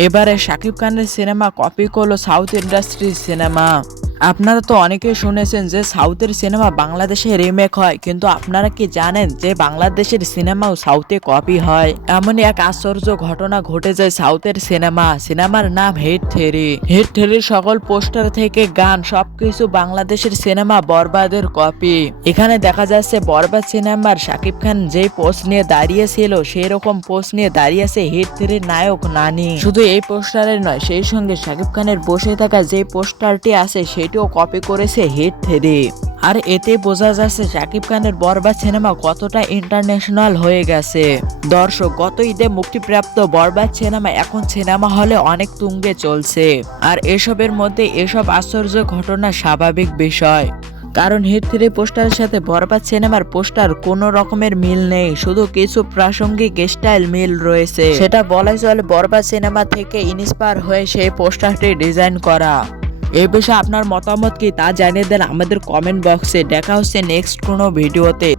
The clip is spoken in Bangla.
এবারে শাকিব খানের সিনেমা কপি করলো সাউথ ইন্ডাস্ট্রির সিনেমা। আপনারা তো অনেকেই শুনেছেন যে সাউথের সিনেমা বাংলাদেশে রিমেক হয়, কিন্তু আপনারা কি জানেন যে বাংলাদেশের সিনেমাও সাউথে কপি হয়? এমনই এক আশ্চর্য ঘটনা ঘটে যায় সাউথের সিনেমার নাম হিট থ্রি। হিট থ্রির সকল পোস্টার থেকে গান সবকিছু বাংলাদেশের সিনেমা বরবাদের কপি। এখানে দেখা যাচ্ছে বরবাদ সিনেমার শাকিব খান যে পোস্ট নিয়ে দাঁড়িয়েছিল সেই রকম পোস্ট নিয়ে দাঁড়িয়েছে হিট থ্রির নায়ক নানি। শুধু এই পোস্টারের নয়, সেই সঙ্গে শাকিব খানের বসে থাকা যে পোস্টারটি আছে সেটিও কপি করেছে হিট থ্রি। আর এতে বোঝা যাচ্ছে শাকিব খানের বরবাদ সিনেমা কতটা ইন্টারন্যাশনাল হয়ে গেছে। দর্শক, গত ঈদে মুক্তিপ্রাপ্ত বরবাদ সিনেমা এখন সিনেমা হলে অনেক তুঙ্গে চলছে। আর এসবের মধ্যে এসব আশ্চর্য ঘটনা স্বাভাবিক বিষয়, কারণ হিট থ্রি পোস্টারের সাথে বরবাদ সিনেমার পোস্টার কোনো রকমের মিল নেই, শুধু কিছু প্রাসঙ্গিক স্টাইল মিল রয়েছে। সেটা বলাই চলে বরবাদ সিনেমা থেকে ইন্সপায়ার হয়ে সেই পোস্টারটি ডিজাইন করা। এই বিষয়ে আপনার মতামত কি তা জানিয়ে দেন আমাদের কমেন্ট বক্সে। দেখা হচ্ছে নেক্সট কোনো ভিডিওতে।